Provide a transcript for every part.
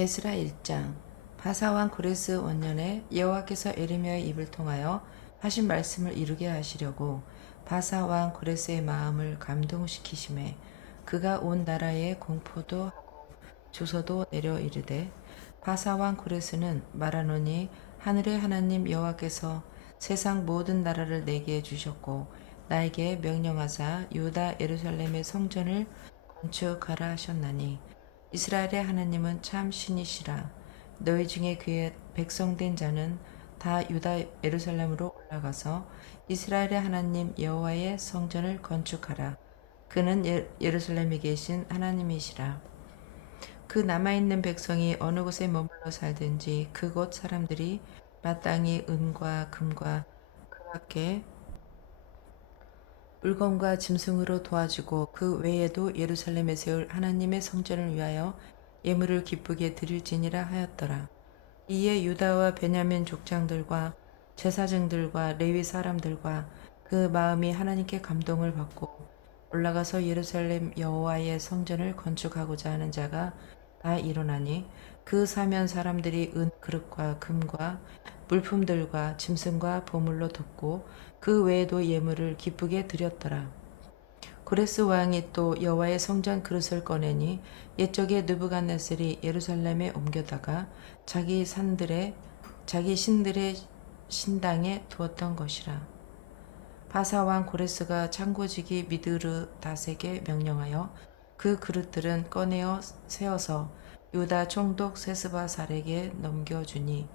에스라 1장. 바사왕 고레스 원년에 여호와께서 에레미야의 입을 통하여 하신 말씀을 이루게 하시려고 바사왕 고레스의 마음을 감동시키심에 그가 온 나라에 공포도 하고 주소도 내려 이르되, 바사왕 고레스는 말하노니 하늘의 하나님 여호와께서 세상 모든 나라를 내게 주셨고 나에게 명령하사 유다 예루살렘의 성전을 건축하라 하셨나니, 이스라엘의 하나님은 참 신이시라. 너희 중에 그의 백성된 자는 다 유다 예루살렘으로 올라가서 이스라엘의 하나님 여호와의 성전을 건축하라. 그는 예루살렘에 계신 하나님이시라. 그 남아있는 백성이 어느 곳에 머물러 살든지 그곳 사람들이 마땅히 은과 금과 그 밖에 물건과 짐승으로 도와주고 그 외에도 예루살렘에 세울 하나님의 성전을 위하여 예물을 기쁘게 드릴지니라 하였더라. 이에 유다와 베냐민 족장들과 제사장들과 레위 사람들과 그 마음이 하나님께 감동을 받고 올라가서 예루살렘 여호와의 성전을 건축하고자 하는 자가 다 일어나니, 그 사면 사람들이 은 그릇과 금과 물품들과 짐승과 보물로 돕고 그 외에도 예물을 기쁘게 드렸더라. 고레스 왕이 또 여호와의 성전 그릇을 꺼내니 옛적에 느부갓네살이 예루살렘에 옮겨다가 자기 신들의 신당에 두었던 것이라. 바사 왕 고레스가 창고지기 미드르닷에게 명령하여 그 그릇들은 꺼내어 세어서 유다 총독 세스바살에게 넘겨주니,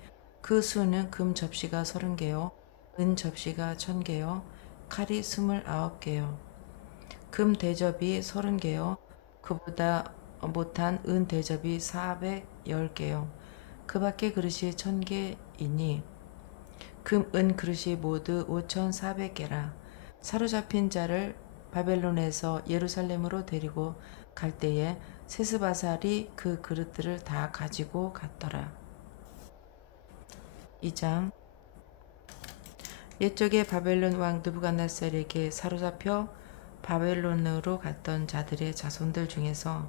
그 수는 금 접시가 30개요 은 접시가 1000개요 칼이 29개요 금 대접이 30개요 그보다 못한 은 대접이 410개요 그 밖에 그릇이 1000개이니 금, 은 그릇이 모두 5400개라. 사로잡힌 자를 바벨론에서 예루살렘으로 데리고 갈 때에 세스바살이 그 그릇들을 다 가지고 갔더라. 2장. 옛적에 바벨론 왕 느부갓네살에게 사로잡혀 바벨론으로 갔던 자들의 자손들 중에서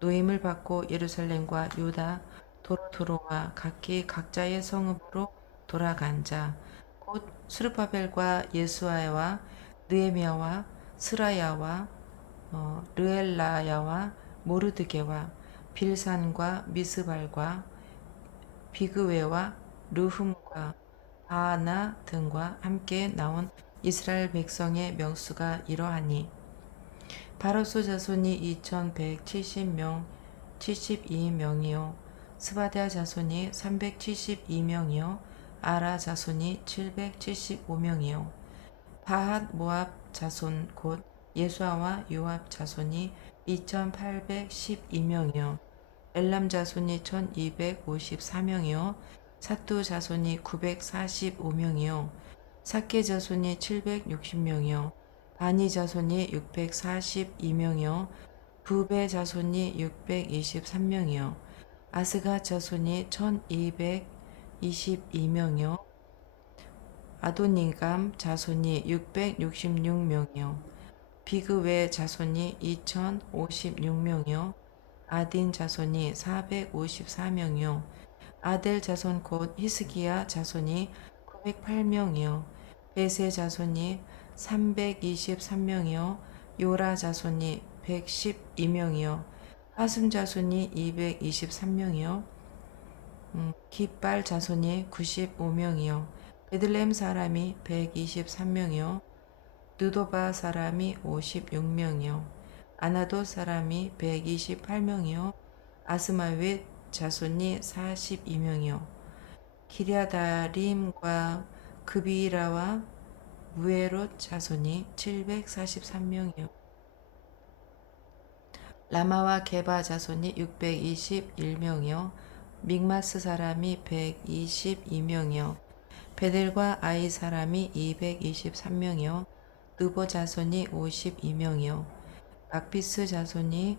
노임을 받고 예루살렘과 유다 도로토로와 각기 각자의 성읍으로 돌아간 자, 곧 스룹바벨과 예수아와 느헤미야와 스라야와 르엘라야와 모르드게와 빌산과 미스발과 비그웨와 르훔과 바하나 등과 함께 나온 이스라엘 백성의 명수가 이러하니, 바로스 자손이 2170명 72명이요 스바랴 자손이 372명이요 아라 자손이 775명이요 바핫 모압 자손 곧 예수아와 요압 자손이 2812명이요 엘람 자손이 1254명이요 사투 자손이 945명이요 사케 자손이 760명이요 바니 자손이 642명이요 부베 자손이 623명이요 아스가 자손이 1222명이요 아도니감 자손이 666명이요 비그웨 자손이 2056명이요 아딘 자손이 454명이요 아델 자손 곧 히스기야 자손이 908명이요 베세 자손이 323명이요 요라 자손이 112명이요 하숨 자손이 223명이요 깃발 자손이 95명이요 베들레헴 사람이 123명이요 느도바 사람이 56명이요 아나도 사람이 128명이요 아스마웻 자손이 42명이요 기랴다림과 그비라와 무에롯 자손이 743명이요 라마와 게바 자손이 621명이요 믹마스 사람이 122명이요 베델과 아이 사람이 223명이요 느보 자손이 52명이요 막비스 자손이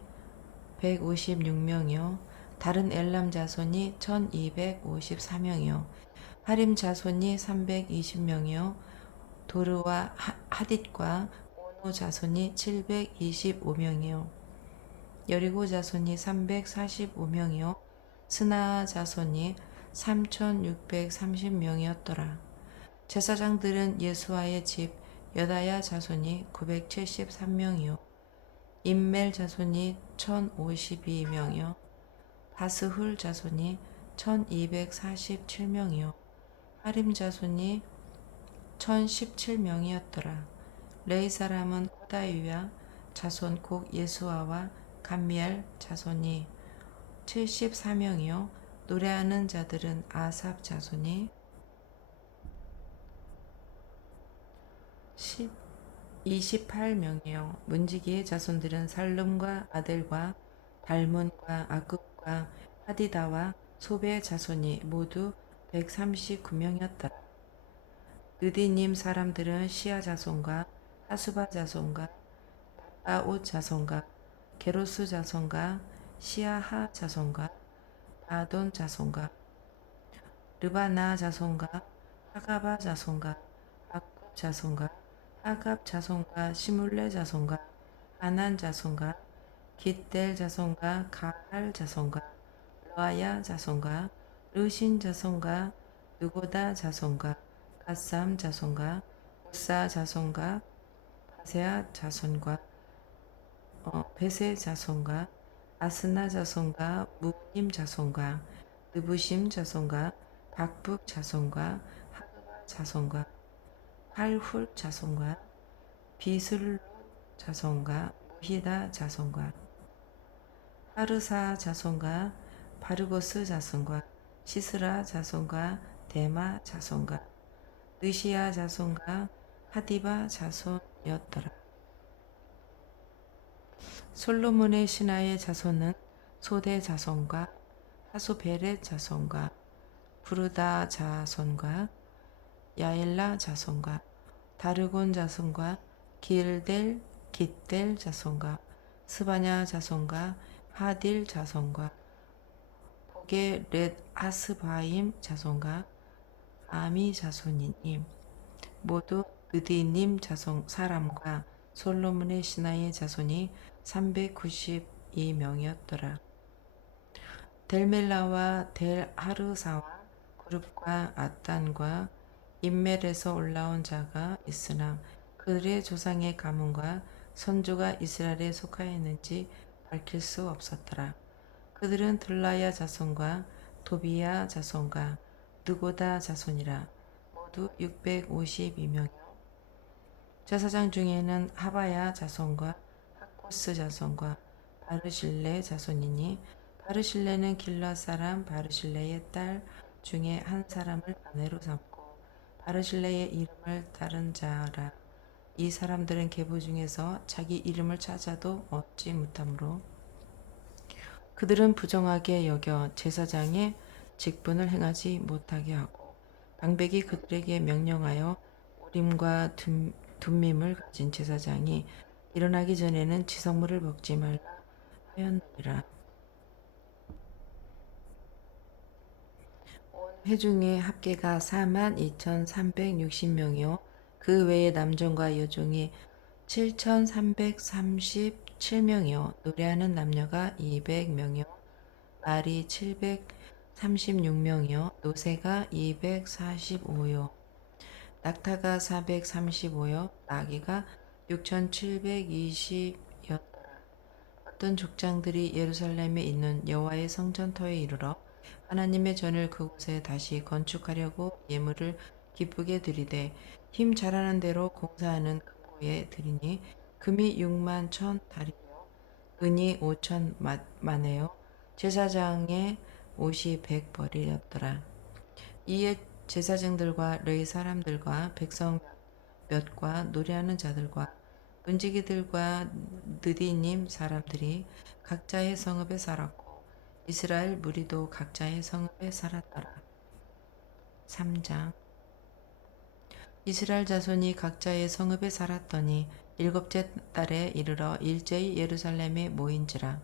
156명이요 다른 엘람 자손이 1254명이요 하림 자손이 320명이요 도르와 하딧과 오노 자손이 725명이요 여리고 자손이 345명이요 스나 자손이 3,630명이었더라. 제사장들은 예수와의 집 여다야 자손이 973명이요 임멜 자손이 1,052명이요 바스훌 자손이 1,247명이요 하림 자손이 1,017명이었더라. 레위 사람은 호다위와 자손 곧 예수아와 감미엘 자손이 74명이요 노래하는 자들은 아삽 자손이 28명이요 문지기의 자손들은 살룸과 아들과 달문과 아급과 하디다와 소베의 자손이 모두 139명이었다. 느디님 사람들은 시아 자손과 하수바 자손과 아옷 자손과 게로스 자손과 시아하 자손과 아돈 자손과 르바나 자손과 하가바 자손과 아굽 자손과 하갑 자손과 시물레 자손과 아난 자손과 깃델 자손과 가할 자손과 로아야 자손과 르신 자손과 느고다 자손과 가삼 자손과 우사 자손과 바세아 자손과 베세 자손과 아스나 자손과 무님 자손과 느부심 자손과 박북 자손과 하그바 자손과 할훌 자손과 비슬루 자손과 무히다 자손과 하르사 자손과 바르고스 자손과 시스라 자손과 데마 자손과 느시아 자손과 하디바 자손이었더라. 솔로몬의 신하의 자손은 소대 자손과 하소베렛 자손과 부르다 자손과 야엘라 자손과 다르곤 자손과 깃델 자손과 스바냐 자손과 하딜 자손과 보게렛 아스바임 자손과 아미 자손이니 모두 느디님 자손 사람과 솔로몬의 신하의 자손이 392명이었더라. 델멜라와 델하르사와 그룹과 아단과 임멜에서 올라온 자가 있으나 그들의 조상의 가문과 선조가 이스라엘에 속하였는지 밝힐 수 없었더라. 그들은 들라야 자손과 도비야 자손과 느고다 자손이라 모두 652명이요 제사장 중에는 하바야 자손과 하코스 자손과 바르실레 자손이니 바르실레는 길라 사람 바르실레의 딸 중에 한 사람을 아내로 삼고 바르실레의 이름을 따른 자라. 이 사람들은 계보 중에서 자기 이름을 찾아도 얻지 못하므로 그들은 부정하게 여겨 제사장의 직분을 행하지 못하게 하고 방백이 그들에게 명령하여 우림과 둠밈을 가진 제사장이 일어나기 전에는 지성물을 먹지 말라 하였느니라. 회중의 합계가 42,360명이요 그 외에 남종과 여종이 7,337명이요 노래하는 남녀가 200명이요 말이 736명이요 노새가 245요 낙타가 435요 나귀가 6,720였더라. 어떤 족장들이 예루살렘에 있는 여호와의 성전터에 이르러 하나님의 전을 그곳에 다시 건축하려고 예물을 기쁘게 드리되 힘 잘하는 대로 공사하는 금고에 드리니 금이 6만 1,000달이요 은이 5천 만에요 제사장의 옷이 100벌이었더라. 이에 제사장들과 레위 사람들과 백성 몇과 노래하는 자들과 문지기들과 느디님 사람들이 각자의 성읍에 살았고 이스라엘 무리도 각자의 성읍에 살았더라. 3장 이스라엘 자손이 각자의 성읍에 살았더니 일곱째 달에 이르러 일제히 예루살렘에 모인지라.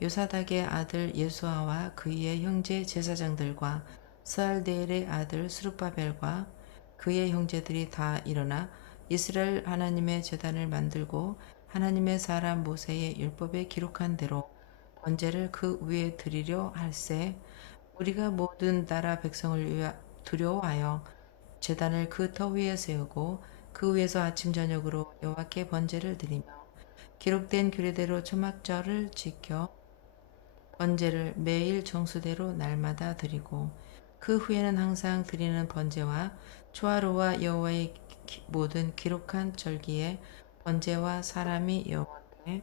요사닥의 아들 예수아와 그의 형제 제사장들과 스알데엘의 아들 스룹바벨과 그의 형제들이 다 일어나 이스라엘 하나님의 제단을 만들고 하나님의 사람 모세의 율법에 기록한 대로 번제를 그 위에 드리려 할세. 우리가 모든 나라 백성을 두려워하여 제단을 그 터 위에 세우고 그 위에서 아침 저녁으로 여호와께 번제를 드리며 기록된 규례대로 초막절을 지켜 번제를 매일 정수대로 날마다 드리고 그 후에는 항상 드리는 번제와 초하루와 여호와의 모든 기록한 절기에 번제와 사람이 여호와께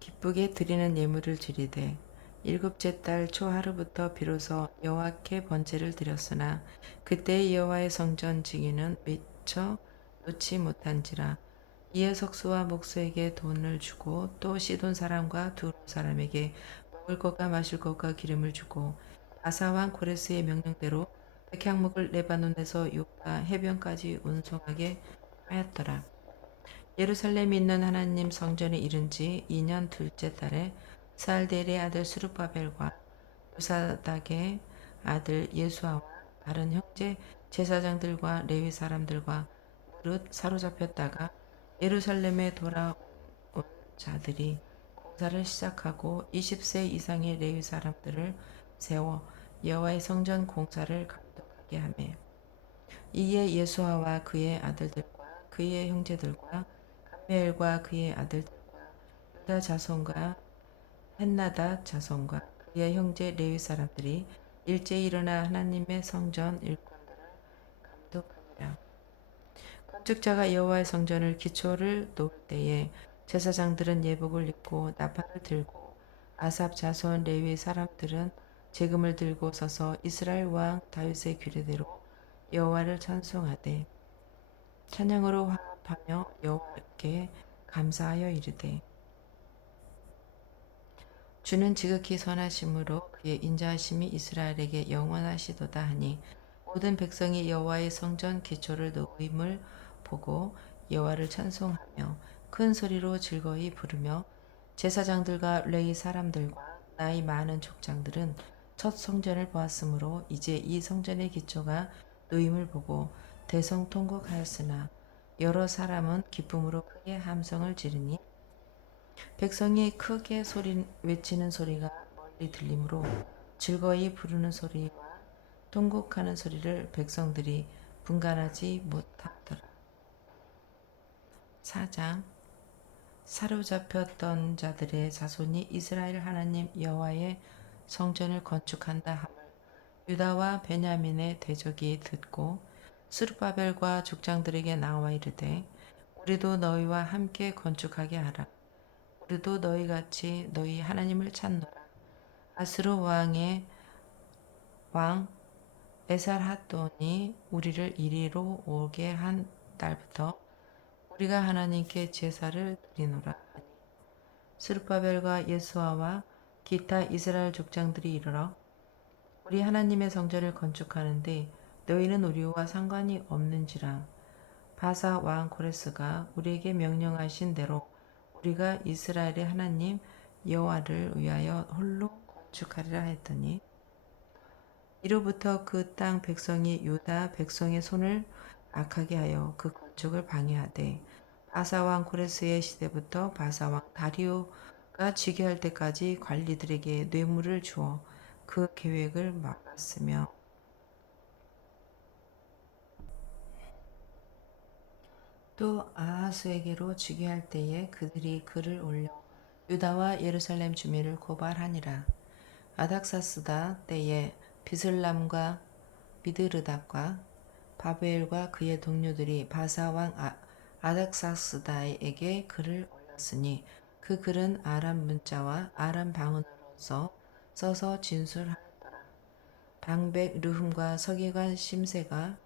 기쁘게 드리는 예물을 드리되 일곱째 달 초하루부터 비로소 여호와께 번제를 드렸으나 그때 여호와의 성전 지기는 미처 놓지 못한지라. 이에 석수와 목수에게 돈을 주고 또 시돈 사람과 두로 사람에게 먹을 것과 마실 것과 기름을 주고 바사 왕 고레스의 명령대로 백향목을 레바논에서 유다 해변까지 운송하게 하였더라. 예루살렘에 있는 하나님 성전에 이른 지 2년 둘째 달에 스알델의 아들 스룹바벨과 요사닥의 아들 예수아와 다른 형제 제사장들과 레위 사람들과 무릇 사로잡혔다가 예루살렘에 돌아온 자들이 공사를 시작하고 20세 이상의 레위 사람들을 세워 여호와의 성전 공사를 감독하게 하며 이에 예수아와 그의 아들들과 그의 형제들과 감메엘과 그의 아들들과 유다 자손과 헨나다 자손과 그의 형제 레위 사람들이 일제히 일어나 하나님의 성전 일꾼들을 감독하니라. 건축자가 여호와의 성전을 기초를 놓을 때에 제사장들은 예복을 입고 나팔을 들고 아삽 자손 레위 사람들은 재금을 들고 서서 이스라엘 왕 다윗의 규례대로 여호와를 찬송하되 찬양으로 화합하며 여호와께 감사하여 이르되 주는 지극히 선하심으로 그의 인자하심이 이스라엘에게 영원하시도다 하니 모든 백성이 여호와의 성전 기초를 놓임을 보고 여호와를 찬송하며 큰 소리로 즐거이 부르며 제사장들과 레위 사람들과 나이 많은 족장들은 첫 성전을 보았으므로 이제 이 성전의 기초가 놓임을 보고 대성통곡하였으나 여러 사람은 기쁨으로 크게 함성을 지르니 백성이 크게 외치는 소리가 멀리 들리므로 즐거이 부르는 소리와 통곡하는 소리를 백성들이 분간하지 못하더라. 4장 사로잡혔던 자들의 자손이 이스라엘 하나님 여호와의 성전을 건축한다 함을 유다와 베냐민의 대적이 듣고 스룹바벨과 족장들에게 나와 이르되 우리도 너희와 함께 건축하게 하라. 우리도 너희같이 너희 하나님을 찾노라. 아스루 왕 에살핫돈이 우리를 이리로 오게 한 날부터 우리가 하나님께 제사를 드리노라 하니 스룹바벨과 예수아와 기타 이스라엘 족장들이 이르러 우리 하나님의 성전을 건축하는데 너희는 우리와 상관이 없는지라. 바사 왕 고레스가 우리에게 명령하신 대로 우리가 이스라엘의 하나님 여호와를 위하여 홀로 건축하리라 했더니 이로부터 그 땅 백성이 유다 백성의 손을 악하게 하여 그 건축을 방해하되 바사 왕 고레스의 시대부터 바사 왕 다리오가 즉위할 때까지 관리들에게 뇌물을 주어 그 계획을 막았으며 또 아하스에게로 즉위할 때에 그들이 글을 올려 유다와 예루살렘 주민을 고발하니라. 아닥사스다 때에 비슬람과 미드르답과 바벨과 그의 동료들이 바사 왕 아닥사스다에게 글을 올렸으니 그 글은 아람 문자와 아람 방언으로서 써서 진술하였더라. 방백 르훔과 서기관 심세가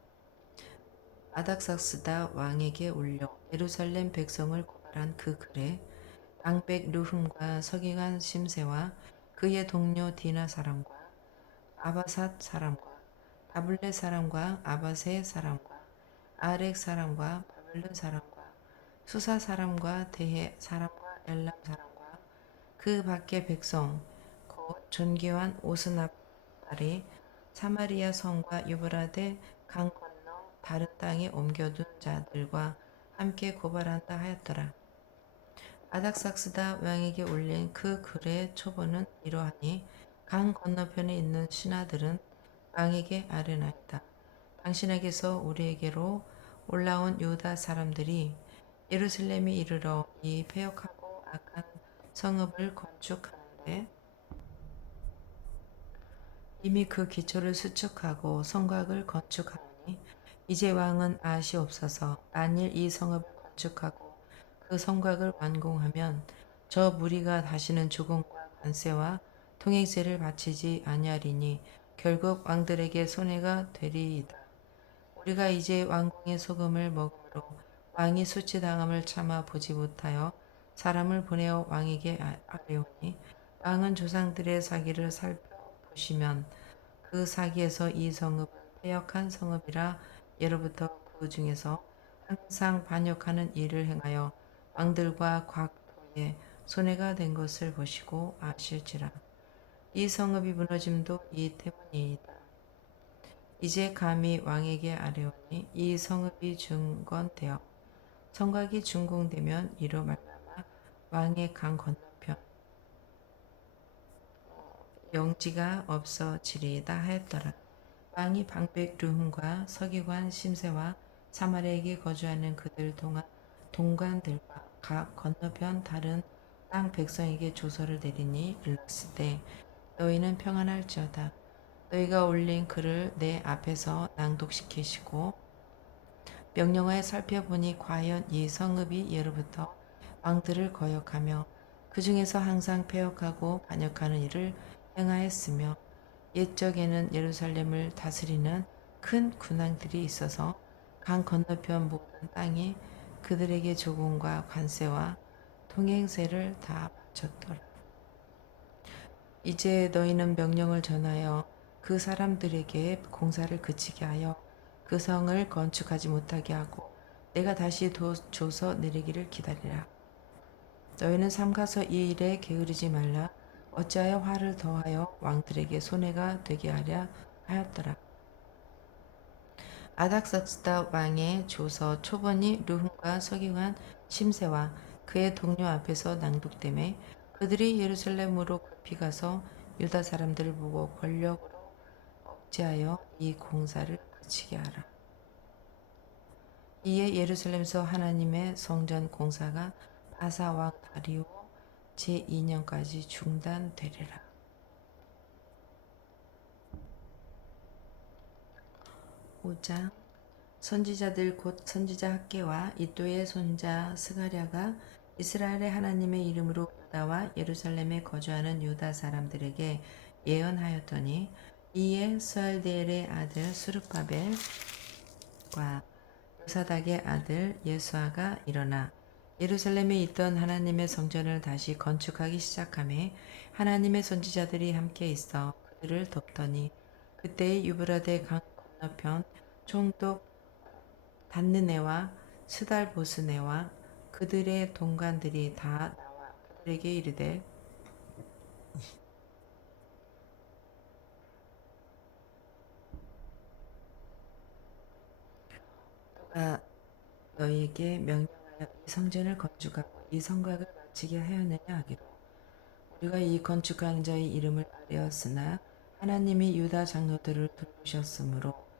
아닥삭스다 왕에게 올려 예루살렘 백성을 고발한 그 글에 방백 르훔과 서기관 심세와 그의 동료 디나 사람과 아바삿 사람과 다블레 사람과 아바세 사람과 아렉 사람과 바벨론 사람과 수사 사람과 대해 사람과 엘람 사람과 그 밖의 백성 곧 존귀한 오스나발이 사마리아 성과 유브라데 강 건너 다른 땅에 옮겨둔 자들과 함께 고발한다 하였더라. 아닥삭스다 왕에게 올린 그 글의 초본은 이러하니 강 건너편에 있는 신하들은 왕에게 아뢰나이다. 당신에게서 우리에게로 올라온 유다 사람들이 예루살렘에 이르러 이 패역하고 악한 성읍을 건축하는데 이미 그 기초를 수축하고 성곽을 건축하니 이제 왕은 아시옵소서. 만일 이 성읍을 건축하고 그 성곽을 완공하면 저 무리가 다시는 조공과 관세와 통행세를 바치지 아니하리니 결국 왕들에게 손해가 되리이다. 우리가 이제 왕궁의 소금을 먹음으로 왕이 수치당함을 참아 보지 못하여 사람을 보내어 왕에게 아뢰오니 왕은 조상들의 사기를 살펴보시면 그 사기에서 이 성읍은 패역한 성읍이라 예로부터 그 중에서 항상 반역하는 일을 행하여 왕들과 곽토에 손해가 된 것을 보시고 아실지라. 이 성읍이 무너짐도 이 때문이이다. 이제 감히 왕에게 아뢰오니 이 성읍이 중건되어 성곽이 준공되면 이로 말미암아 왕의 강 건너편 영지가 없어지리이다 하였더라. 왕이 방백 르훔과 서기관 심세와 사마리아에게 거주하는 그들 동관들과 각 건너편 다른 땅 백성에게 조서를 내리니 일렀으되 너희는 평안할지어다. 너희가 올린 글을 내 앞에서 낭독시키시고 명령하여 살펴보니 과연 이 성읍이 예로부터 왕들을 거역하며 그 중에서 항상 패역하고 반역하는 일을 행하였으며 옛적에는 예루살렘을 다스리는 큰 군왕들이 있어서 강 건너편 모든 땅에 그들에게 조공과 관세와 통행세를 다 바쳤더라. 이제 너희는 명령을 전하여 그 사람들에게 공사를 그치게 하여 그 성을 건축하지 못하게 하고 내가 다시 조서 내리기를 기다리라. 너희는 삼가서 이 일에 게으르지 말라. 어찌하여 화를 더하여 왕들에게 손해가 되게 하랴 하였더라. 아닥사스다 왕의 조서 초본이 르훔과 서기관 심세와 그의 동료 앞에서 낭독되매 그들이 예루살렘으로 급히 가서 유다 사람들을 보고 권력으로 억제하여 이 공사를 그치게 하라. 이에 예루살렘에서 하나님의 성전 공사가 바사 왕 다리오 제2년까지 중단되리라. 5장 선지자들 곧 선지자 학개와 이도의 손자 스가랴가 이스라엘의 하나님의 이름으로 유다와 예루살렘에 거주하는 유다 사람들에게 예언하였더니 이에 스알디엘의 아들 수르바벨과 요사닥의 아들 예수아가 일어나 예루살렘에 있던 하나님의 성전을 다시 건축하기 시작하며 하나님의 선지자들이 함께 있어 그들을 돕더니 그때의 유브라데 강 건너편 총독 단느네와 스달보스네와 그들의 동관들이 다 나와 그들에게 이르되 누가 너희에게 명령하여 이 성전을 건축하고 이 성곽을 마치게 하였느냐 하기로 우리가 이 건축하는 자의 이름을 아뢰었으나 하나님이 유다 장로들을 돌보셨으므로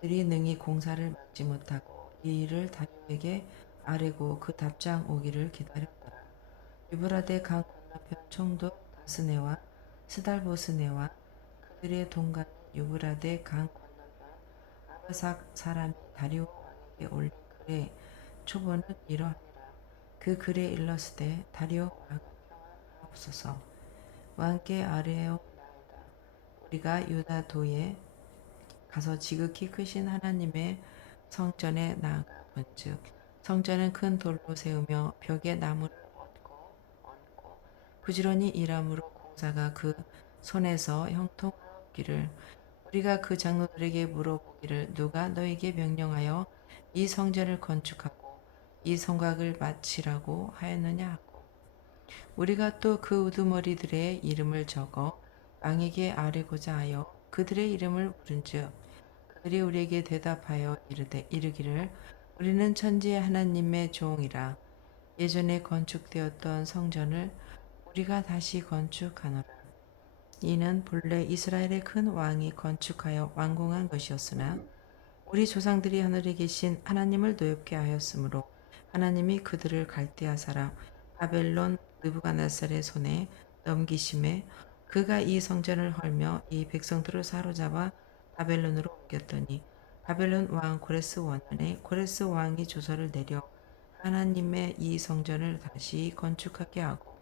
그들이 능히 공사를 막지 못하고 이 일을 다윗에게 아뢰고 그 답장 오기를 기다렸더라. 유브라데 강 건너편 총독 다스네와 스달보스네와 그들의 동간 유브라데 강 건너편 아바삭 사람이 다리오 왕에게 올린 글의 초본은 이러하니라. 그 글에 일렀으되 다리오 왕은 평안하옵소서. 왕께 아뢰옵나이다. 우리가 유다 도에 가서 지극히 크신 하나님의 성전에 나아가 본즉 성전은 큰 돌로 세우며 벽에 나무를 얹고 부지런히 일함으로 공사가 그 손에서 형통하옵기를 우리가 그 장로들에게 물어보기를 누가 너에게 명령하여 이 성전을 건축하고 이 성곽을 마치라고 하였느냐 하고 우리가 또 그 우두머리들의 이름을 적어 왕에게 아뢰고자 하여 그들의 이름을 물은즉 그들이 우리에게 대답하여 이르기를 우리는 천지의 하나님의 종이라 예전에 건축되었던 성전을 우리가 다시 건축하노라. 이는 본래 이스라엘의 큰 왕이 건축하여 완공한 것이었으나 우리 조상들이 하늘에 계신 하나님을 노엽게 하였으므로 하나님이 그들을 갈대아 사람 바벨론 느부갓네살의 손에 넘기심에 그가 이 성전을 헐며 이 백성들을 사로잡아 바벨론으로 옮겼더니 바벨론 왕 고레스 원년에 고레스 왕이 조서를 내려 하나님의 이 성전을 다시 건축하게 하고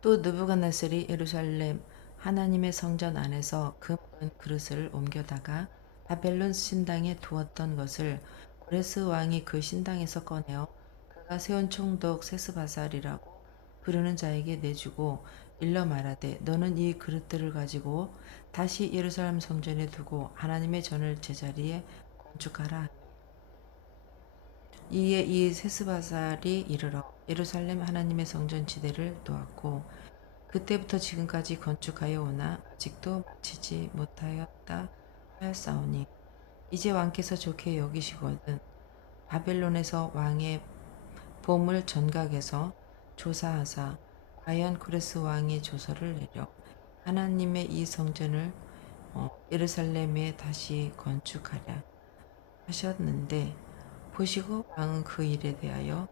또 느부갓네살이 예루살렘 하나님의 성전 안에서 금, 은, 그릇을 옮겨다가 바벨론 신당에 두었던 것을 고레스 왕이 그 신당에서 꺼내어 그가 세운 총독 세스바살이라고 부르는 자에게 내주고 일러 말하되 너는 이 그릇들을 가지고 다시 예루살렘 성전에 두고 하나님의 전을 제자리에 건축하라. 이에 이 세스바살이 이르러 예루살렘 하나님의 성전 지대를 놓았고 그때부터 지금까지 건축하여 오나 아직도 마치지 못하였다 하였사오니 이제 왕께서 좋게 여기시거든 바벨론에서 왕의 보물 전각에서 조사하사 과연 고레스 왕의 조서를 내려 하나님의 이 성전을 예루살렘에 다시 건축하랴 하셨는데 보시고 왕은 그 일에 대하여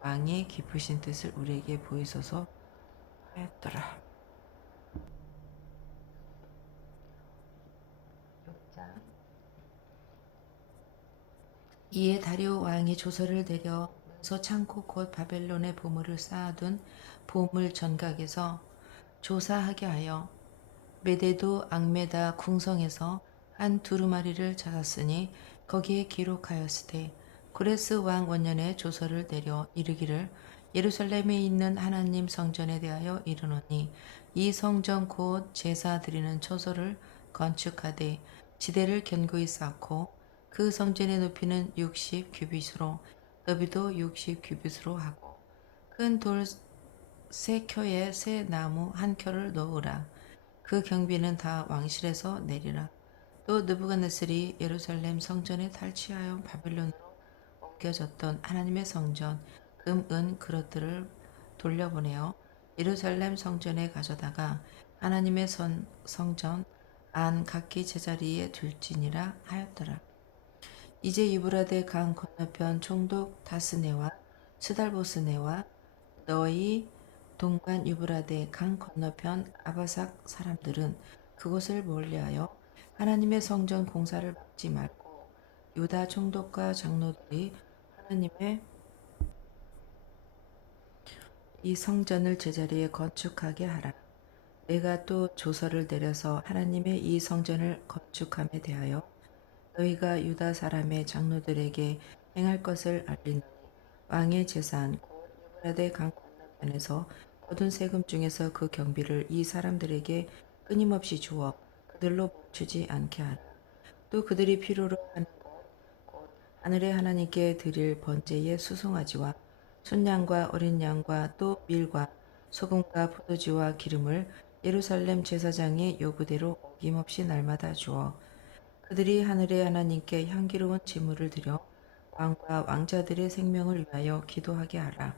왕의 깊으신 뜻을 우리에게 보이소서 하였더라. 6장. 이에 다리오 왕이 조서를 내려 문서 창고 곧 바벨론의 보물을 쌓아둔 보물 전각에서 조사하게 하여 메데도 앙메다 궁성에서 한 두루마리를 찾았으니 거기에 기록하였으되 고레스 왕 원년에 조서를 내려 이르기를 예루살렘에 있는 하나님 성전에 대하여 이르노니 이 성전 곧 제사 드리는 처소를 건축하되 지대를 견고히 쌓고 그 성전의 높이는 60 규빗으로 너비도 60 규빗으로 하고 큰 돌 세 켜에 새 나무 한 켜를 넣으라. 그 경비는 다 왕실에서 내리라. 또 느부갓네살이 예루살렘 성전에 탈취하여 바벨론으로 옮겨졌던 하나님의 성전 금, 은, 그릇들을 돌려보내어 예루살렘 성전에 가져다가 하나님의 성전 안 각기 제자리에 둘지니라 하였더라. 이제 유브라데 강 건너편 총독 다스네와 스달보스네와 너희 동반 유브라데 강 건너편 아바삭 사람들은 그곳을 멀리하여 하나님의 성전 공사를 막지 말고 유다 총독과 장로들이 하나님의 이 성전을 제자리에 건축하게 하라. 내가 또 조서를 내려서 하나님의 이 성전을 건축함에 대하여 너희가 유다 사람의 장로들에게 행할 것을 알리노니 왕의 재산 곧 유브라데 강 건너편에서 거둔 세금 중에서 그 경비를 이 사람들에게 끊임없이 주어 그들로 멈추지 않게 하라. 또 그들이 필요로 하는 곧 하늘의 하나님께 드릴 번제의 수송아지와 순양과 어린 양과 또 밀과 소금과 포도주와 기름을 예루살렘 제사장의 요구대로 어김없이 날마다 주어 그들이 하늘의 하나님께 향기로운 제물을 드려 왕과 왕자들의 생명을 위하여 기도하게 하라.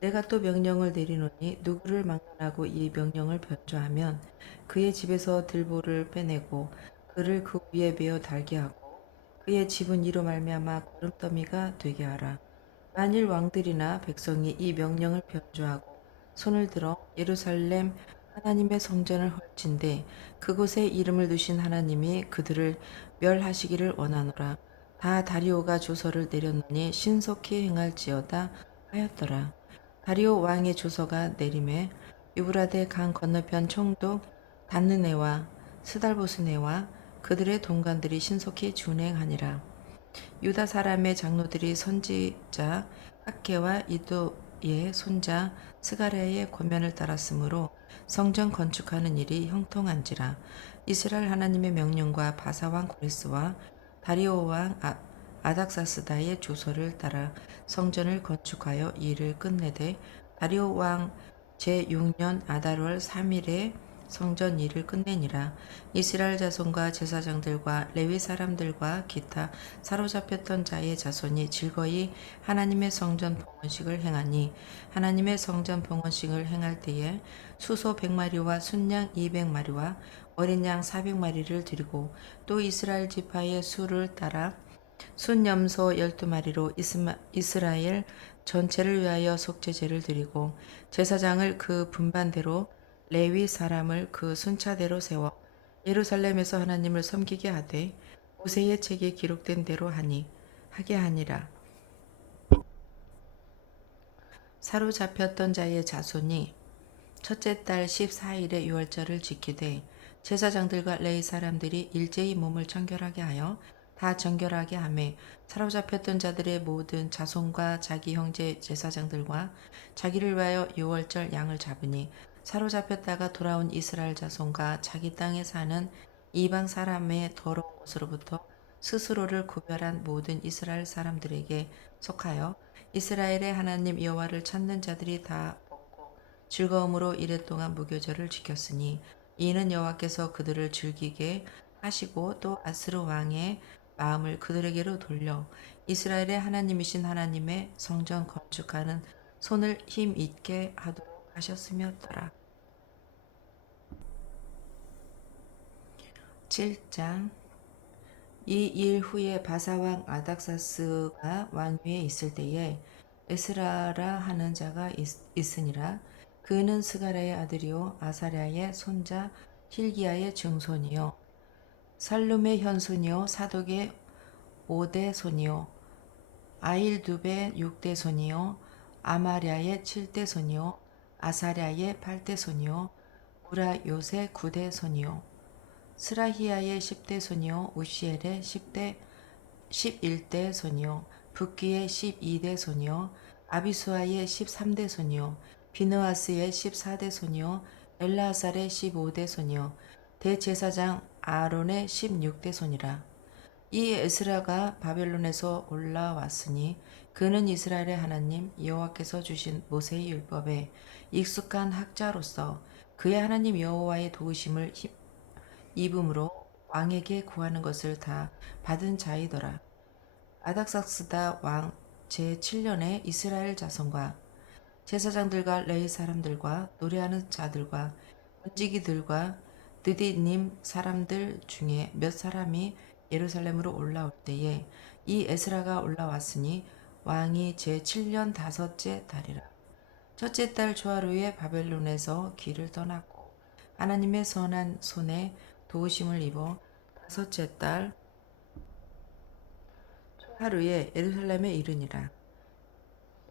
내가 또 명령을 내리노니 누구를 막론하고 이 명령을 변조하면 그의 집에서 들보를 빼내고 그를 그 위에 베어 달게 하고 그의 집은 이로 말미암아 거름더미가 되게 하라. 만일 왕들이나 백성이 이 명령을 변조하고 손을 들어 예루살렘 하나님의 성전을 헐진대 그곳에 이름을 두신 하나님이 그들을 멸하시기를 원하노라. 다 다리오가 조서를 내렸노니 신속히 행할지어다 하였더라. 다리오 왕의 조서가 내림에 유브라데 강 건너편 총독 단느네와 스달보스네와 그들의 동관들이 신속히 준행하니라. 유다 사람의 장로들이 선지자 학계와 이도의 손자 스가랴의 권면을 따랐으므로 성전 건축하는 일이 형통한지라. 이스라엘 하나님의 명령과 바사왕 고레스와 다리오 왕 아닥사스다의 조서를 따라 성전을 건축하여 일을 끝내되 다리오 왕 제6년 아달월 3일에 성전 일을 끝내니라. 이스라엘 자손과 제사장들과 레위 사람들과 기타 사로잡혔던 자의 자손이 즐거이 하나님의 성전 봉헌식을 행하니 하나님의 성전 봉헌식을 행할 때에 수소 100마리와 순양 200마리와 어린 양 400마리를 드리고 또 이스라엘 지파의 수를 따라 순염소 12마리로 이스라엘 전체를 위하여 속죄제를 드리고 제사장을 그 분반대로 레위 사람을 그 순차대로 세워 예루살렘에서 하나님을 섬기게 하되 모세의 책에 기록된 대로 하게 하니라. 사로잡혔던 자의 자손이 첫째 달 14일에 유월절을 지키되 제사장들과 레위 사람들이 일제히 몸을 정결하게 하여 다 정결하게 하매 사로잡혔던 자들의 모든 자손과 자기 형제 제사장들과 자기를 위하여 유월절 양을 잡으니 사로잡혔다가 돌아온 이스라엘 자손과 자기 땅에 사는 이방 사람의 더러운 것으로부터 스스로를 구별한 모든 이스라엘 사람들에게 속하여 이스라엘의 하나님 여호와를 찾는 자들이 다 즐거움으로 이랫동안 무교절을 지켰으니 이는 여호와께서 그들을 즐기게 하시고 또 아스르 왕의 마음을 그들에게로 돌려 이스라엘의 하나님이신 하나님의 성전 건축하는 손을 힘 있게 하도록 하셨음이었더라. 7장. 이 일 후에 바사왕 아닥사스가 왕위에 있을 때에 에스라라 하는 자가 있으니라. 그는 스가랴의 아들이요 아사랴의 손자 힐기야의 증손이요 살룸의 현손이요 사독의 5대 손이요 아힐두베 6대 손이요 아마랴의 7대 손이요 아사랴의 8대 손이요 우라요세 9대 손이요 스라히야의 10대 손이요 우시엘의 11대 손이요 붓기의 12대 손이요 아비수아의 13대 손이요 비느하스의 14대 손이요 엘라살의 15대 손이요 대제사장 아론의 16대 손이라. 이 에스라가 바벨론에서 올라왔으니 그는 이스라엘의 하나님 여호와께서 주신 모세의 율법에 익숙한 학자로서 그의 하나님 여호와의 도우심을 입음으로 왕에게 구하는 것을 다 받은 자이더라. 아닥삭스다 왕 제7년에 이스라엘 자손과 제사장들과 레위 사람들과 노래하는 자들과 문지기들과 느디님 사람들 중에 몇 사람이 예루살렘으로 올라올 때에 이 에스라가 올라왔으니 왕이 제7년 다섯째 달이라. 첫째 달 초하루에 바벨론에서 길을 떠났고 하나님의 선한 손에 도우심을 입어 다섯째 달 초하루에 예루살렘에 이르니라.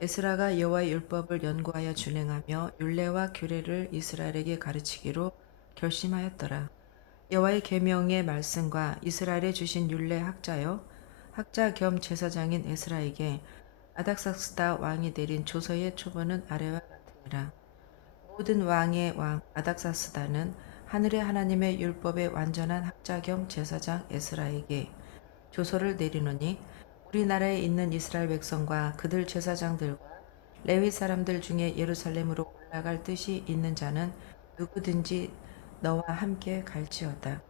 에스라가 여호와의 율법을 연구하여 준행하며 율례와 규례를 이스라엘에게 가르치기로 결심하였더라. 여호와의 계명의 말씀과 이스라엘에 주신 율례 학자 겸 제사장인 에스라에게 아닥삭스다 왕이 내린 조서의 초본은 아래와 같으니라. 모든 왕의 왕 아닥사스다는 하늘의 하나님의 율법의 완전한 학자 겸 제사장 에스라에게 조서를 내리노니 우리나라에 있는 이스라엘 백성과 그들 제사장들과 레위 사람들 중에 예루살렘으로 올라갈 뜻이 있는 자는 누구든지 너와 함께 갈지어다.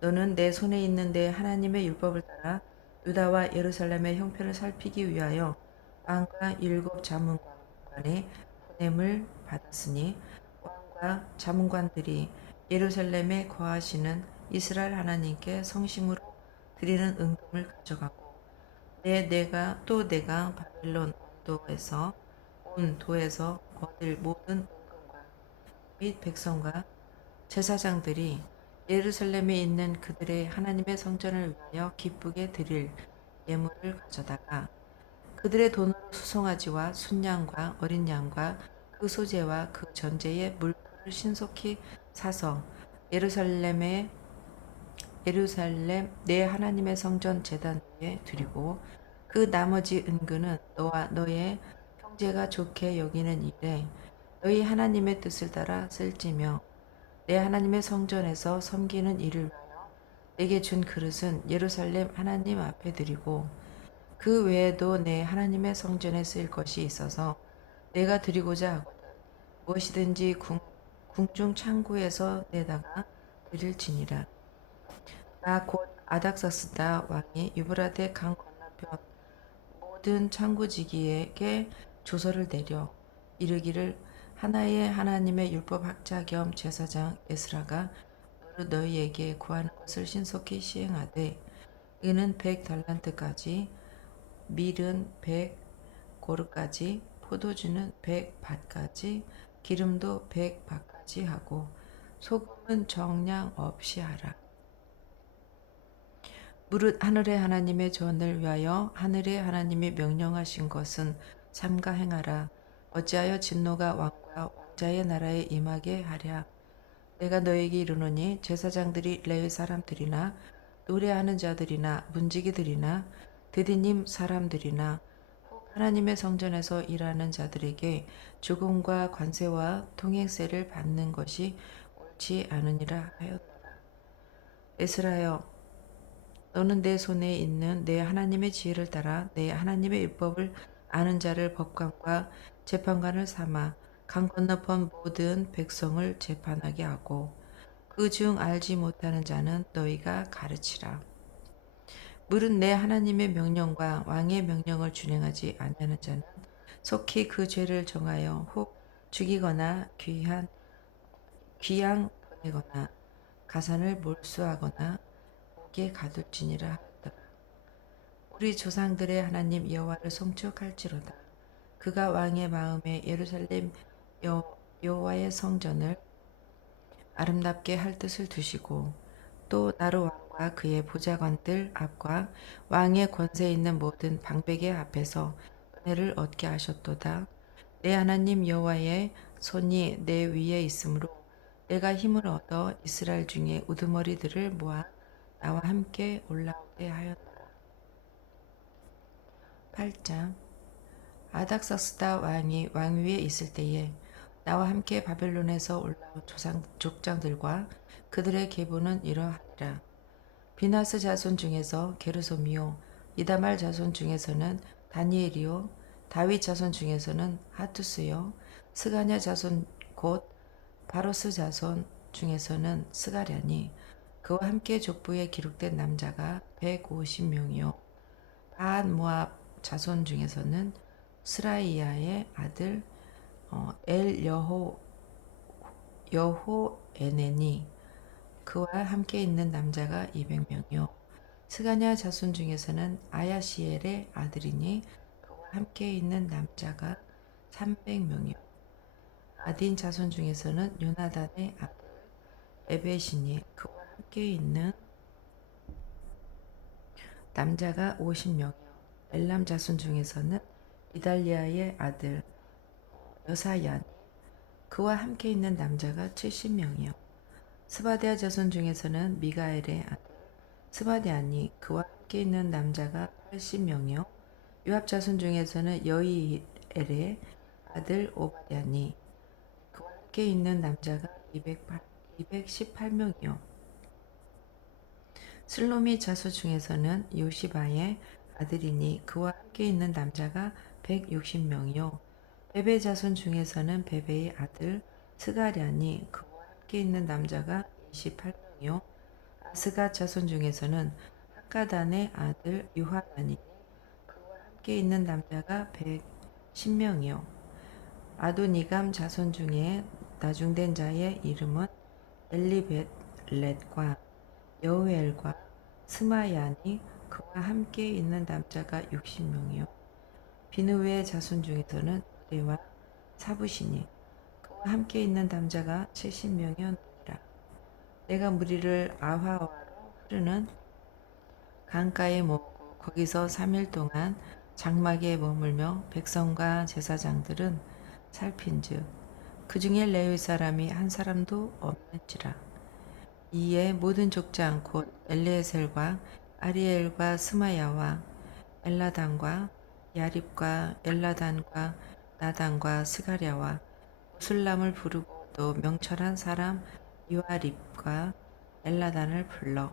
너는 내 손에 있는 내 하나님의 율법을 따라 유다와 예루살렘의 형편을 살피기 위하여 왕과 7 자문관의 보냄을 받았으니 왕과 자문관들이 예루살렘에 거하시는 이스라엘 하나님께 성심으로 드리는 은금을 가져가고 내가 바벨론 온 도에서 얻을 모든 은금과 및 백성과 제사장들이 예루살렘에 있는 그들의 하나님의 성전을 위하여 기쁘게 드릴 예물을 가져다가 그들의 돈으로 수송아지와 순양과 어린 양과 그 소재와 그 전제의 물품을 신속히 사서 예루살렘 내 하나님의 성전 제단 위에 드리고 그 나머지 은근은 너와 너의 형제가 좋게 여기는 일에 너희 하나님의 뜻을 따라 쓸지며 내 하나님의 성전에서 섬기는 일을 위하여 내게 준 그릇은 예루살렘 하나님 앞에 드리고 그 외에도 내 하나님의 성전에 쓰일 것이 있어서 내가 드리고자 하거든 무엇이든지 궁중 창구에서 내다가 드릴지니라. 나 곧 아닥사스다 왕이 유브라데 강 건너편 모든 창구지기에게 조서를 내려 이르기를 하나의 하나님의 율법 학자 겸 제사장 에스라가 너희에게 구하는 것을 신속히 시행하되 이는 100달란트까지 밀은 100고르까지 포도주는 100밭까지 기름도 100밭까지 하고 소금은 정량 없이 하라. 무릇 하늘의 하나님의 전을 위하여 하늘의 하나님이 명령하신 것은 삼가 행하라. 어찌하여 진노가 왕과 왕자의 나라에 임하게 하랴. 내가 너에게 이르노니 제사장들이 레위 사람들이나 노래하는 자들이나 문지기들이나 드디님 사람들이나 하나님의 성전에서 일하는 자들에게 조금과 관세와 통행세를 받는 것이 옳지 않으니라 하였다. 에스라여, 너는 내 손에 있는 내 하나님의 지혜를 따라 내 하나님의 율법을 아는 자를 법관과 재판관을 삼아 강 건너편 모든 백성을 재판하게 하고 그 중 알지 못하는 자는 너희가 가르치라. 물은 내 하나님의 명령과 왕의 명령을 준행하지 아니하는 자는 속히 그 죄를 정하여 혹 죽이거나 귀양 보내거나 가산을 몰수하거나 목에 가둘지니라 하였더라. 우리 조상들의 하나님 여호와를 송축할지로다. 그가 왕의 마음에 예루살렘 여호와의 성전을 아름답게 할 뜻을 두시고 또 나로 왕과 그의 보좌관들 앞과 왕의 권세 있는 모든 방백의 앞에서 은혜를 얻게 하셨도다. 내 하나님 여호와의 손이 내 위에 있으므로 내가 힘을 얻어 이스라엘 중에 우두머리들을 모아 나와 함께 올라오게 하였노라. 8장. 아닥사스다 왕이 왕위에 있을 때에 나와 함께 바벨론에서 올라온 족장들과 그들의 계보는 이러하니라. 비나스 자손 중에서 게르솜이요, 이다말 자손 중에서는 다니엘이요, 다윗 자손 중에서는 하투스요, 스가냐 자손 곧 바로스 자손 중에서는 스가랴니 그와 함께 족부에 기록된 남자가 150명이요. 반 모압 자손 중에서는 스라이야의 아들 엘 여호에네니 그와 함께 있는 남자가 200명이요. 스가냐 자손 중에서는 아야시엘의 아들이니 그와 함께 있는 남자가 300명이요. 아딘 자손 중에서는 요나단의 아들 에벳이니 그와 함께 있는 남자가 50명이요. 엘람 자손 중에서는 이달리아의 아들 여사야니 그와 함께 있는 남자가 70명이요. 스바디아 자손 중에서는 미가엘의 아들 스바디아니 그와 함께 있는 남자가 80명이요. 요압 자손 중에서는 여이엘의 아들 오바댜니 그와 함께 있는 남자가 218명이요. 슬로미 자손 중에서는 요시바의 아들이니 그와 함께 있는 남자가 160명이요. 베베 자손 중에서는 베베의 아들 스가랴니 그와 함께 있는 남자가 28명이요. 아스가 자손 중에서는 학가단의 아들 유하나니 그와 함께 있는 남자가 110명이요. 아도니감 자손 중에 나중된 자의 이름은 엘리벳렛과 여우엘과 스마야니 그와 함께 있는 남자가 60명이요. 비누의 자손 중에서는 우레와 사부시니 그와 함께 있는 남자가 70명이었느니라. 내가 무리를 아화와로 흐르는 강가에 모으고 거기서 3일 동안 장막에 머물며 백성과 제사장들은 살핀즉 그 중에 레위 사람이 한 사람도 없는지라. 이에 모든 족장 곧 엘리에셀과 아리엘과 스마야와 엘라단과 야립과 엘라단과 나단과 스가랴와 무술람을 부르고 또 명철한 사람 요아립과 엘라단을 불러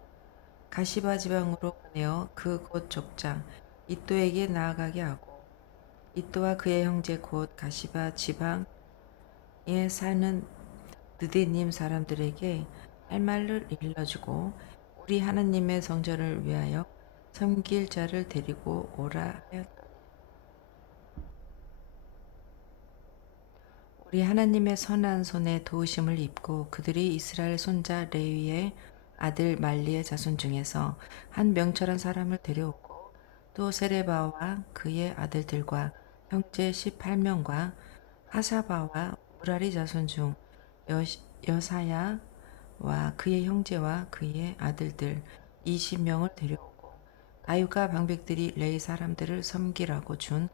가시바 지방으로 보내어 그 곧 족장 이또에게 나아가게 하고 이또와 그의 형제 곧 가시바 지방에 사는 느디님 사람들에게 할 말을 일러주고 우리 하나님의 성전을 위하여 섬길 자를 데리고 오라 하였다. 우리 하나님의 선한 손에 도우심을 입고 그들이 이스라엘 손자 레위의 아들 말리의 자손 중에서 한 명철한 사람을 데려오고 또 세레바와 그의 아들들과 형제 18명과 하사바와 무라리 자손 중 여사야와 그의 형제와 그의 아들들 20명을 데려오고 다윗과 방백들이 레위 사람들을 섬기라고 준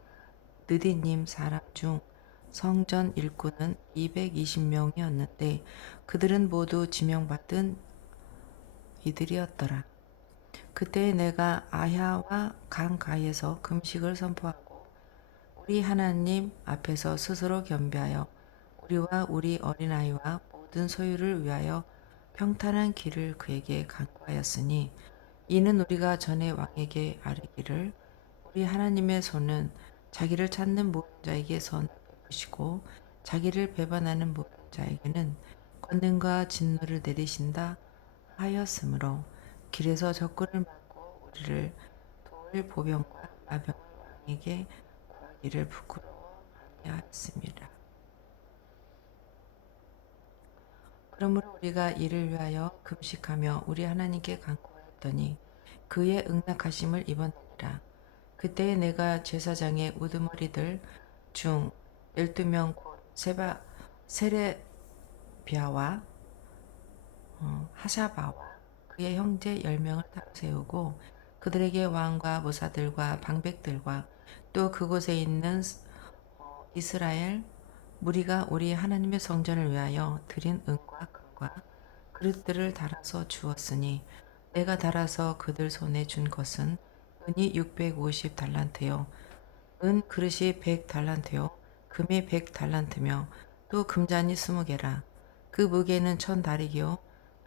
느디님 사람 중 성전 일꾼은 220명이었는데 그들은 모두 지명받은 이들이었더라. 그때 내가 아야와 강가에서 금식을 선포하고 우리 하나님 앞에서 스스로 겸비하여 우리와 우리 어린아이와 모든 소유를 위하여 평탄한 길을 그에게 간구하였으니 이는 우리가 전에 왕에게 아뢰기를 우리 하나님의 손은 자기를 찾는 모든 자에게 선을 베푸시고 자기를 배반하는 모든 자에게는 권능과 진노를 내리신다 하였으므로 길에서 적군을 막고 우리를 도울 보병과 마병을 왕에게 구하기를 부끄러워하게 하였습니다. 그러므로 우리가 이를 위하여 금식하며 우리 하나님께 간구하였더니 그의 응낙하심을 입었느니라. 그때에 내가 제사장의 우두머리들 중 12명 곧 세레비아와 하샤바와 그의 형제 10명을 따로 세우고 그들에게 왕과 무사들과 방백들과 또 그곳에 있는 이스라엘 무리가 우리 하나님의 성전을 위하여 드린 은과 금과 그릇들을 달아서 주었으니 내가 달아서 그들 손에 준 것은 은이 650달란트요 은 그릇이 100달란트요 금이 100달란트며 또 금잔이 20개라 그 무게는 1000다리요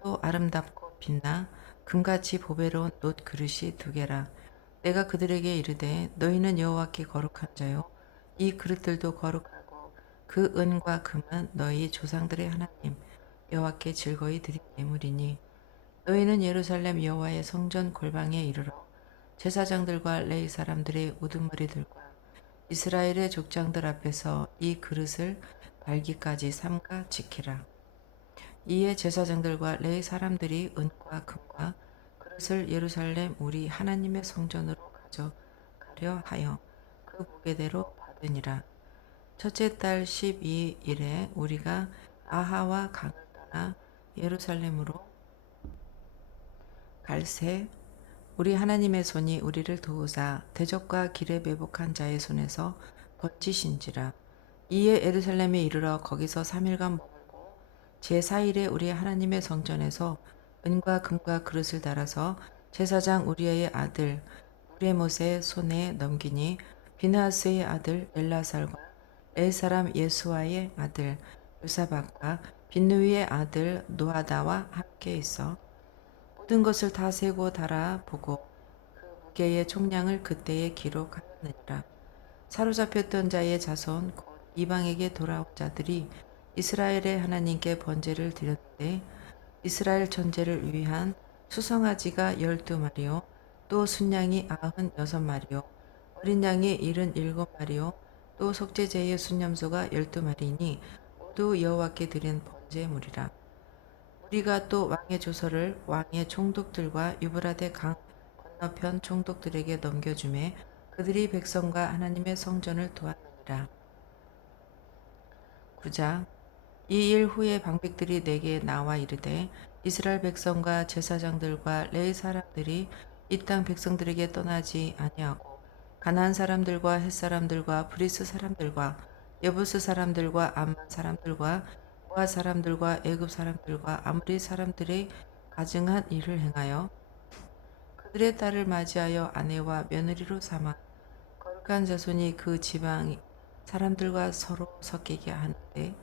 또 아름답고 빛나 금같이 보배로운 놋 그릇이 2개라 내가 그들에게 이르되 너희는 여호와께 거룩한 자요 이 그릇들도 거룩하고 그 은과 금은 너희 조상들의 하나님 여호와께 즐거이 드린 예물이니 너희는 예루살렘 여호와의 성전 골방에 이르러 제사장들과 레위 사람들의 우두머리들과 이스라엘의 족장들 앞에서 이 그릇을 발기까지 삼가 지키라. 이에 제사장들과 레위 사람들이 은과 금과 그릇을 예루살렘 우리 하나님의 성전으로 가져가려 하여 그 무게대로 받으니라. 첫째 달 12일에 우리가 아하와 강을 떠나 예루살렘으로 갈새 우리 하나님의 손이 우리를 도우사 대적과 길에 매복한 자의 손에서 건지신지라. 이에 예루살렘에 이르러 거기서 3일간 머물고 제4일에 우리 하나님의 성전에서 은과 금과 그릇을 달아서 제사장 우리의 아들 무레못의 손에 넘기니 비나스의 아들 엘라살과 엘사람 예수와의 아들 요사박과 빈누이의 아들 노아다와 함께 있어 모든 것을 다 세고 달아 보고 그 무게의 총량을 그때에 기록하였느니라. 사로잡혔던 자의 자손 곧 이방에게 돌아온 자들이 이스라엘의 하나님께 번제를 드렸는데 이스라엘 전제를 위한 수송아지가 12마리요 또 순양이 96마리요 어린 양이 77마리요 또 속죄제의 순념소가 12마리니 모두 여호와께 드린 번제물이라. 우리가 또 왕의 조서를 왕의 총독들과 유브라데 강 건너편 총독들에게 넘겨주매 그들이 백성과 하나님의 성전을 도왔느니라. 9장 이 일 후에 방백들이 내게 나와 이르되 이스라엘 백성과 제사장들과 레위 사람들이 이 땅 백성들에게 떠나지 아니하고 가나안 사람들과 헷 사람들과 브리스 사람들과 여부스 사람들과 암만 사람들과 모아 사람들과 애굽 사람들과 아무리 사람들의 가증한 일을 행하여 그들의 딸을 맞이하여 아내와 며느리로 삼아 거룩한 자손이 그 지방 사람들과 서로 섞이게 하는데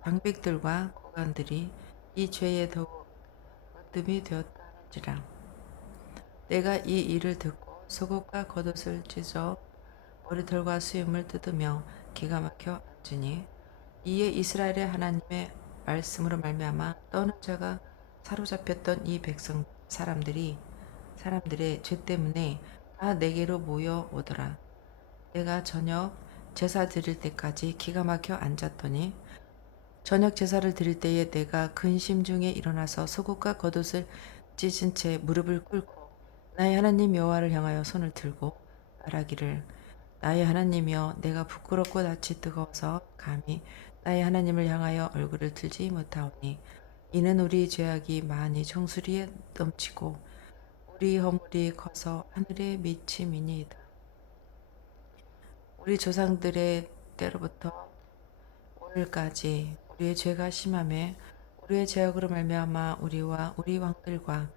방백들과 고관들이 이 죄에 더욱 으뜸이 되었다는지라. 내가 이 일을 듣고 속옷과 겉옷을 찢어 머리털과 수염을 뜯으며 기가 막혀 앉으니 이에 이스라엘의 하나님의 말씀으로 말미암아 떠는 자가 사로잡혔던 이 백성 사람들의 죄 때문에 다 내게로 모여 오더라. 내가 저녁 제사 드릴 때까지 기가 막혀 앉았더니 저녁 제사를 드릴 때에 내가 근심 중에 일어나서 속옷과 겉옷을 찢은 채 무릎을 꿇고 나의 하나님 여호와를 향하여 손을 들고 말하기를 나의 하나님이여 내가 부끄럽고 낯이 뜨거워서 감히 나의 하나님을 향하여 얼굴을 들지 못하오니 이는 우리 죄악이 많이 정수리에 넘치고 우리 허물이 커서 하늘에 미침이니이다. 우리 조상들의 때로부터 오늘까지 우리의 죄가 심함에 우리의 죄악으로 말미암아 우리와 우리 왕들과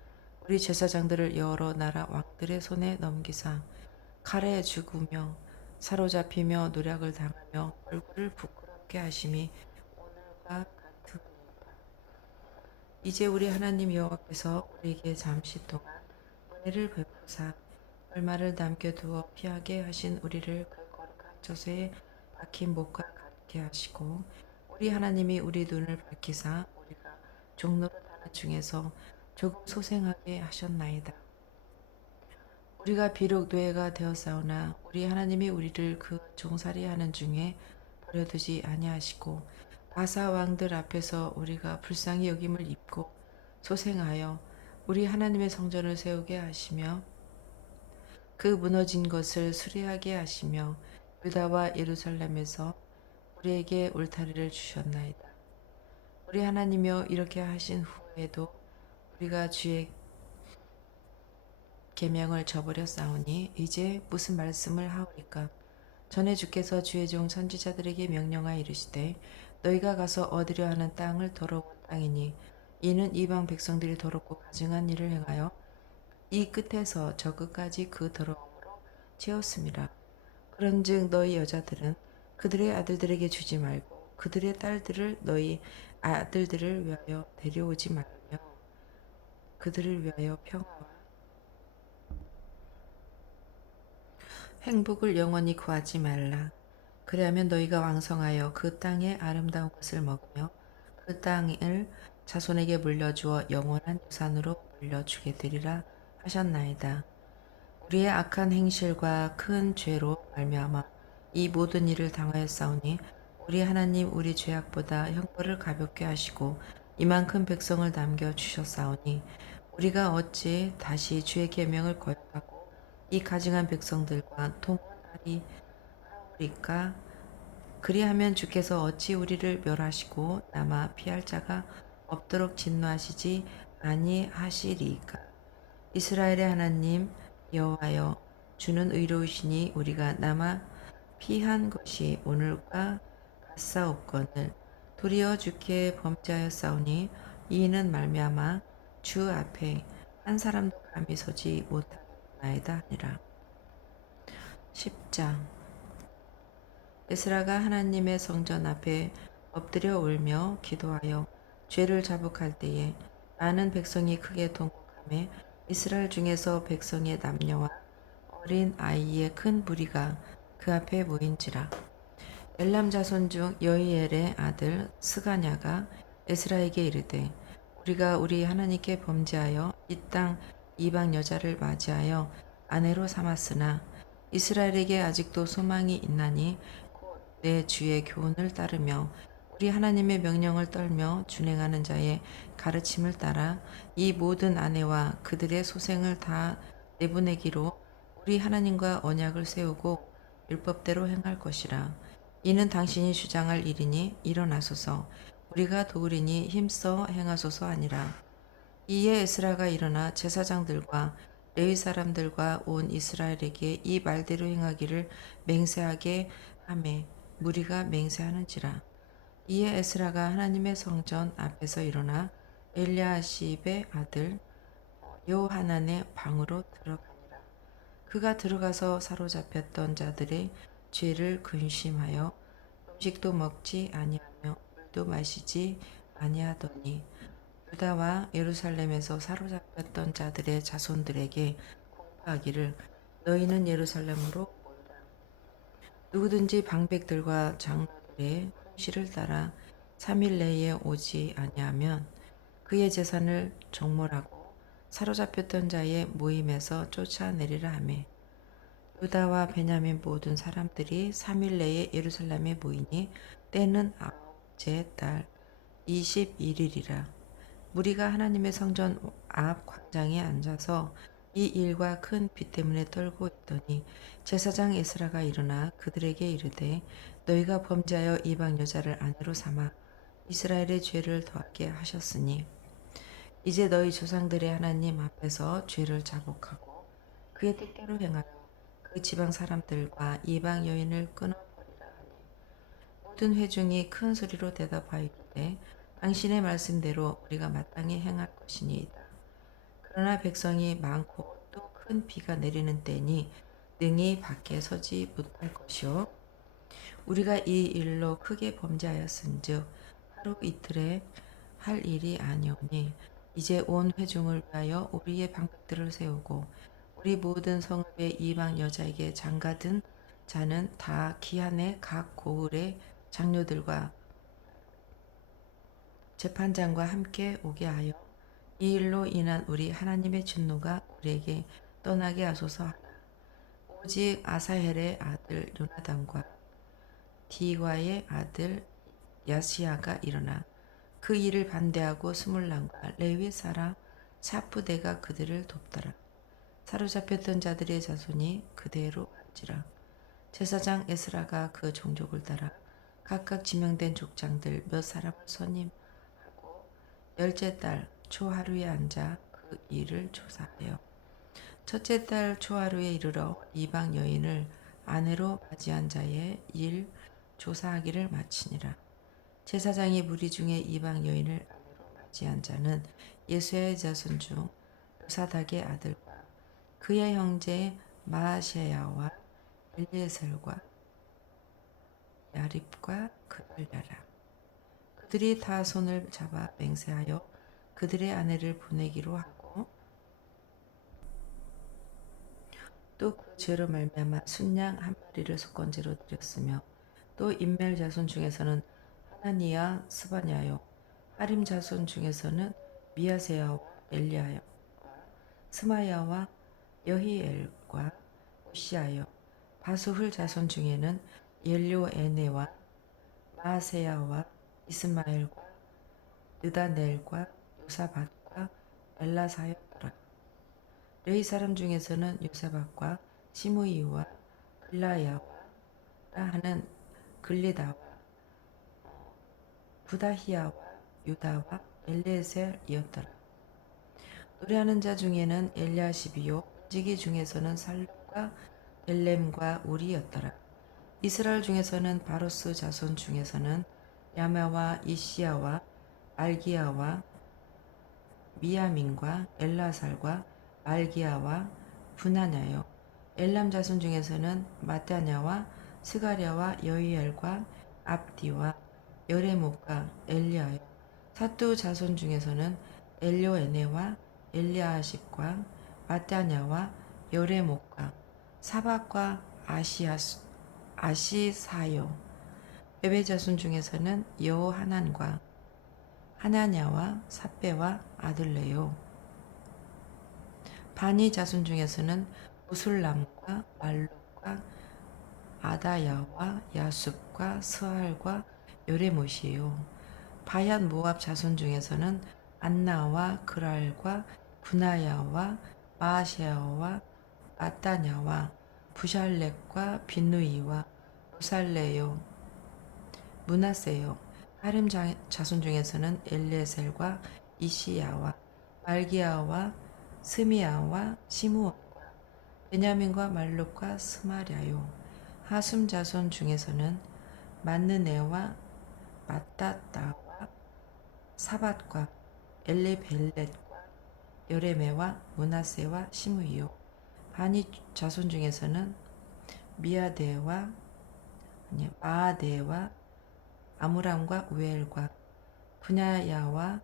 우리 제사장들을 여러 나라 왕들의 손에 넘기사 칼에 죽으며 사로잡히며 노략을 당하며 얼굴을 부끄럽게 하심이 오늘과 같으니이다. 이제 우리 하나님 여호와께서 우리에게 잠시 동안 은혜를 베푸사 얼마를 남겨두어 피하게 하신 우리를 그 거룩한 저수에 박힌 목과 같게 하시고 우리 하나님이 우리 눈을 밝히사 우리가 종노릇하는 중에서 조금 소생하게 하셨나이다. 우리가 비록 노예가 되었사오나 우리 하나님이 우리를 그 종살이하는 중에 버려두지 아니하시고 바사 왕들 앞에서 우리가 불쌍히 여김을 입고 소생하여 우리 하나님의 성전을 세우게 하시며 그 무너진 것을 수리하게 하시며 유다와 예루살렘에서 우리에게 울타리를 주셨나이다. 우리 하나님이여 이렇게 하신 후에도 우리가 주의 계명을 저버렸사오니 이제 무슨 말씀을 하오리까? 전에 주께서 주의 종 선지자들에게 명령하여 이르시되 너희가 가서 얻으려 하는 땅을 더러운 땅이니 이는 이방 백성들이 더럽고 가증한 일을 행하여 이 끝에서 저 끝까지 그 더러움으로 채웠음이라. 그런즉 너희 여자들은 그들의 아들들에게 주지 말고 그들의 딸들을 너희 아들들을 위하여 데려오지 말며 그들을 위하여 평화와 행복을 영원히 구하지 말라. 그리하면 너희가 왕성하여 그 땅의 아름다운 것을 먹으며 그 땅을 자손에게 물려주어 영원한 유산으로 물려주게 되리라 하셨나이다. 우리의 악한 행실과 큰 죄로 말미암아 이 모든 일을 당하였사오니 우리 하나님 우리 죄악보다 형벌을 가볍게 하시고 이만큼 백성을 남겨 주셨사오니 우리가 어찌 다시 주의 계명을 거역하고 이 가증한 백성들과 동원하리 하오리까? 그리하면 주께서 어찌 우리를 멸하시고 남아 피할 자가 없도록 진노하시지 아니하시리까? 이스라엘의 하나님 여호와여 주는 의로우시니 우리가 남아 피한 것이 오늘과 같사옵거늘 도리어 주께 범죄하였사오니 이는 말미암아 주 앞에 한 사람도 감히 서지 못하나이다 하니라. 10장 에스라가 하나님의 성전 앞에 엎드려 울며 기도하여 죄를 자복할 때에 많은 백성이 크게 통곡하며 이스라엘 중에서 백성의 남녀와 어린 아이의 큰 무리가 그 앞에 모인지라. 엘람 자손 중 여이엘의 아들 스가냐가 에스라에게 이르되 우리가 우리 하나님께 범죄하여 이 땅 이방 여자를 맞이하여 아내로 삼았으나 이스라엘에게 아직도 소망이 있나니 곧 내 주의 교훈을 따르며 우리 하나님의 명령을 떨며 준행하는 자의 가르침을 따라 이 모든 아내와 그들의 소생을 다 내보내기로 우리 하나님과 언약을 세우고 율법대로 행할 것이라. 이는 당신이 주장할 일이니 일어나소서 우리가 도우리니 힘써 행하소서 하니라. 이에 에스라가 일어나 제사장들과 레위 사람들과 온 이스라엘에게 이 말대로 행하기를 맹세하게 하매 무리가 맹세하는지라. 이에 에스라가 하나님의 성전 앞에서 일어나 엘리야십의 아들 요하난의 방으로 들어가니라. 그가 들어가서 사로잡혔던 자들의 죄를 근심하여 음식도 먹지 아니하며 물도 마시지 아니하더니 유다와 예루살렘에서 사로잡혔던 자들의 자손들에게 공파하기를 너희는 예루살렘으로 모이라. 누구든지 방백들과 장로들의 씨를 따라 3일 내에 오지 아니하면 그의 재산을 정몰하고 사로잡혔던 자의 모임에서 쫓아내리라 하매 유다와 베냐민 모든 사람들이 3일 내에 예루살렘에 모이니 때는 아홉째 달 21일이라. 무리가 하나님의 성전 앞 광장에 앉아서 이 일과 큰 비 때문에 떨고 있더니 제사장 에스라가 일어나 그들에게 이르되 너희가 범죄하여 이방 여자를 아내로 삼아 이스라엘의 죄를 더하게 하셨으니 이제 너희 조상들의 하나님 앞에서 죄를 자복하고 그의 뜻대로 행하여 그 지방 사람들과 이방 여인을 끊어버리라 하니 모든 회중이 큰 소리로 대답하이르되 당신의 말씀대로 우리가 마땅히 행할 것이니이다. 그러나 백성이 많고 또 큰 비가 내리는 때니 능히 밖에 서지 못할 것이요 우리가 이 일로 크게 범죄하였은즉 하루 이틀에 할 일이 아니오니 이제 온 회중을 위하여 우리의 방백들을 세우고 우리 모든 성읍의 이방 여자에게 장가든 자는 다 기한의 각 고을의 장로들과 재판장과 함께 오게 하여 이 일로 인한 우리 하나님의 진노가 우리에게 떠나게 하소서 하라. 오직 아사헬의 아들 요나단과 디과의 아들 야시야가 일어나 그 일을 반대하고 스물람과 레위 사람 사프대가 그들을 돕더라. 사로잡혔던 자들의 자손이 그대로 한지라. 제사장 에스라가 그 종족을 따라 각각 지명된 족장들 몇 사람을 선임하고 열째 달 초하루에 앉아 그 일을 조사하여 첫째 달 초하루에 이르러 이방 여인을 아내로 맞이한 자의 일 조사하기를 마치니라. 제사장이 무리 중에 이방 여인을 아내로 맞이한 자는 예수의 자손 중 요사닥의 아들과 그의 형제 마아세야와 엘리에셀과 야립과 그들ля라. 그들이 다 손을 잡아 맹세하여 그들의 아내를 보내기로 하고 또 그 죄로 말미암아 순양 한 마리를 속건제로 드렸으며 또 인멜 자손 중에서는 하나니야 스바냐요 하림 자손 중에서는 미야세야와 엘리야와 스마야와 여히엘과 오시아요 바수훌 자손 중에는 옐료에네와 마아세야와 이스마엘과 느다넬과 요사밭과 엘라사였더라. 레위 사람 중에서는 요사밭과 시므이와 글라야와 하는 글리다와 부다히야와 유다와 엘레셀이었더라. 노래하는 자 중에는 엘리아십이요 지기 중에서는 살루과 델렘과 우리였더라. 이스라엘 중에서는 바로스 자손 중에서는 야마와 이시야와 알기야와 미야민과 엘라살과 말기야와 분하냐요 엘람 자손 중에서는 마따냐와 스가랴와 여이엘과 압디와 여레목과 엘리야요 사뚜 자손 중에서는 엘료에네와 엘리아십과 마따냐와 여레목과 사박과 아시사요 베베 자손 중에서는 여호하난과 하나냐와 삿배와 아들레요 바니 자손 중에서는 무술람과 말룩과 아다야와 야숲과 스알과 요레못이요 바얀 모압 자손 중에서는 안나와 그랄과 분하야와 마아시아와 마따냐와 부샬렉과 빈누이와 무살레요 문하세요 하림 자손 중에서는 엘레셀과 이시야와 말기야와 스미야와 시므온과 베냐민과 말룩과 스마랴요 하숨 자손 중에서는 만느네와 마따따와 사밧과 엘리벨렛과 여레메와 문하세와 시므이요 바니 자손 중에서는 미아데와 마아데와 아므람과 우엘과 분야야와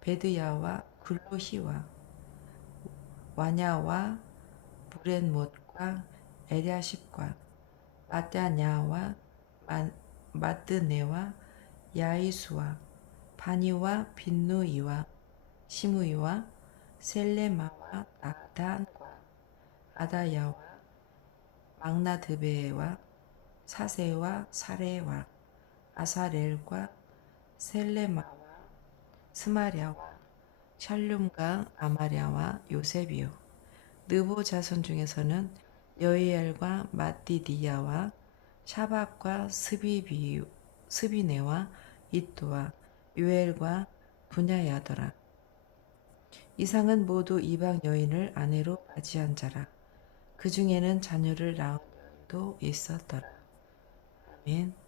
베드야와 굴로히와 와냐와 무렌못과 에랴십과 마따냐와 마뜨네와 야이수와 바니와 빈누이와 시므이와 셀레마와 나단과 아다야와 막나드베와 사세와 사레와 아사렐과 셀레마와 스마랴와 샬룸과 아마랴와 요셉이요. 느보 자손 중에서는 여이엘과 마띠디야와 샤박과 스비네와 이또와 요엘과 분야야더라. 이상은 모두 이방 여인을 아내로 맞이한 자라. 그 중에는 자녀를 낳은 여인도 있었더라. 아멘.